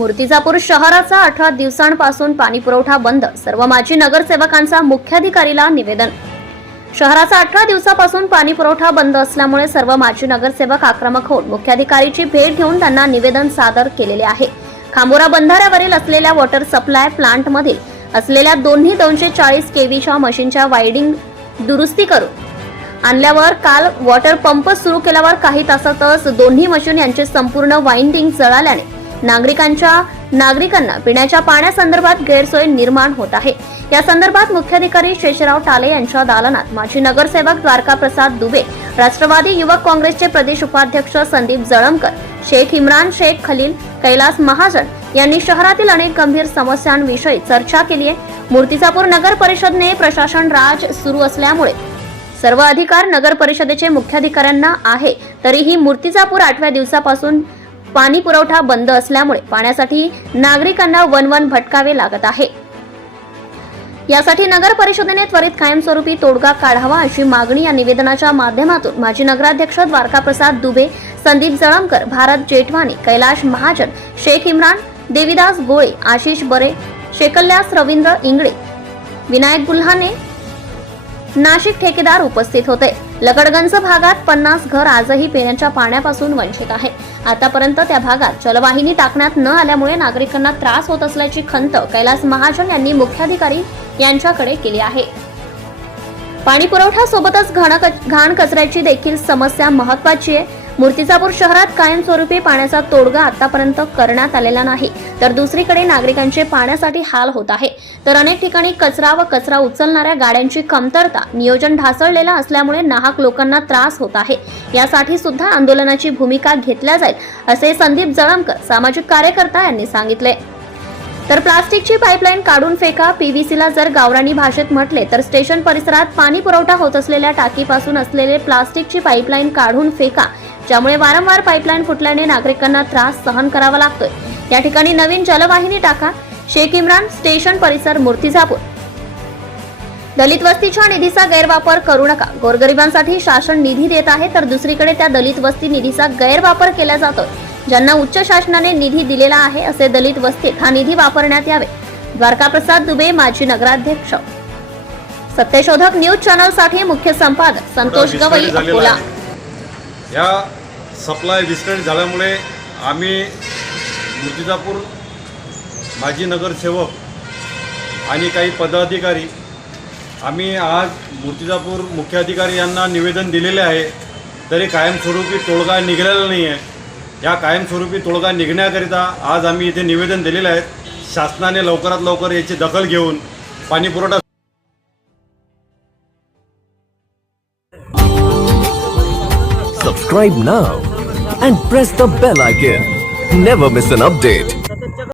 मूर्तिजापूर शहराचा 18 दिवसांपासून पाणी पुरवठा बंद, सर्व माजी नगरसेवकांचा मुख्याधिकारीला निवेदन। शहराचा 18 दिवसापासून पाणी पुरवठा बंद असल्यामुळे सर्व माजी नगरसेवक आक्रमक होऊन मुख्याधिकारीची भेट घेऊन त्यांना निवेदन सादर केलेले आहे। खांबोरा बंधाऱ्यावरील असलेल्या वॉटर सप्लाय प्लांट मधील असलेल्या दोन्ही 240 केव्हीच्या मशीनच्या वायडिंग दुरुस्ती करून आणल्यावर काल वॉटर पंप सुरू केल्यावर काही तासातच दोन्ही मशीन यांचे संपूर्ण वाइंडिंग जळाल्याने नागरिकांना पिण्याच्या पाण्यासंदर्भात गैरसोय निर्माण होत आहे। या संदर्भात मुख्याधिकारी शेषराव टाले यांच्या दालनात माजी नगरसेवक द्वारकाप्रसाद दुबे, राष्ट्रवादी युवक काँग्रेसचे प्रदेश उपाध्यक्ष संदीप जळमकर, शेख इम्रान शेख खलील, कैलास महाजन यांनी शहरातील अनेक गंभीर समस्यांविषयी चर्चा केली आहे। मूर्तिजापूर नगर परिषदेने प्रशासन राज सुरू असल्यामुळे सर्व अधिकार नगर परिषदेचे मुख्याधिकाऱ्यांना आहे, तरीही मूर्तिजापूर 8व्या दिवसापासून पाणी पुरवठा बंद असल्यामुळे पाण्यासाठी नागरिकांना वन भटकावे लागत आहे। यासाठी नगर परिषदेने त्वरित कायमस्वरूपी तोडगा काढावा अशी मागणी या निवेदनाच्या माध्यमातून माजी नगराध्यक्ष द्वारकाप्रसाद दुबे, संदीप जळमकर, भारत जेठवानी, कैलाश महाजन, शेख इम्रान, देविदास गोळे, आशिष बरे, शेकल्यास रवींद्र इंगळे, विनायक गुल्हाने, नाशिक ठेकेदार उपस्थित होते। लकडगंज भागात 50 घर आजही पिण्याच्या पाण्यापासून वंचित आहे। आतापर्यंत त्या भागात जलवाहिनी टाकण्यात न आल्यामुळे नागरिकांना त्रास होत असल्याची खंत कैलास महाजन यांनी मुख्याधिकारी यांच्याकडे केली आहे। पाणी पुरवठा सोबतच घाण कचऱ्याची देखील समस्या महत्त्वाची आहे। मूर्तिजापूर शहरात कायमस्वरूपी पाण्याचा तोडगा आतापर्यंत करण्यात आलेला नाही, तर दुसरीकडे नागरिकांचे पाण्यासाठी हाल होत आहे। तर अनेक ठिकाणी कचरा व कचरा उचलणाऱ्या गाड्यांची कमतरता, नियोजन ढासळलेला असल्यामुळे नाहक लोकांना त्रास होत आहे। यासाठी सुद्धा आंदोलनाची भूमिका घेतल्या जाईल असे संदीप जळमकर, सामाजिक कार्यकर्ता यांनी सांगितले। तर प्लास्टिकची पाईपलाईन काढून फेका, पीव्हीसीला जर गावरानी भाषेत म्हटले तर स्टेशन परिसरात पाणी पुरवठा होत असलेल्या टाकीपासून असलेले प्लास्टिकची पाईपलाईन काढून फेका, ज्यामुळे वारंवार पाईपलाईन फुटल्याने नागरिकांना त्रास सहन करावा लागतोय। या ठिकाणी नवीन जलवाहिनी टाका। शेख इम्रान, स्टेशन परिसर मूर्तिजापूर। दलित वस्तीच्या निधीचा गैरवापर करू नका। गोरगरिबांसाठी शासन निधी देत आहे, तर दुसरीकडे त्या दलित वस्ती निधीचा गैरवापर केला जातोय। ज्यांना उच्च शासनाने निधी दिलेला आहे असे दलित वस्तीत हा निधी वापरण्यात यावे। द्वारकाप्रसाद दुबे, माजी नगराध्यक्ष। सत्यशोधक न्यूज चॅनल साठी मुख्य संपादक संतोष गवई, अकोला। या सप्लाय विस्कळीत झाल्यामुळे आम्ही मूर्तिजापूर माजी नगरसेवक आणि काही पदाधिकारी आम्ही आज मूर्तिजापूर मुख्याधिकारी यांना निवेदन दिलेले आहे, तरी कायमस्वरूपी तोडगा निघालेला नाही आहे। या कायमस्वरूपी तोडगा निघण्याकरिता आज आम्ही इथे निवेदन दिलेले आहे। शासनाने लवकरात लवकर याची दखल घेऊन पाणी पुरवठा Subscribe now and press the bell icon. Never miss an update.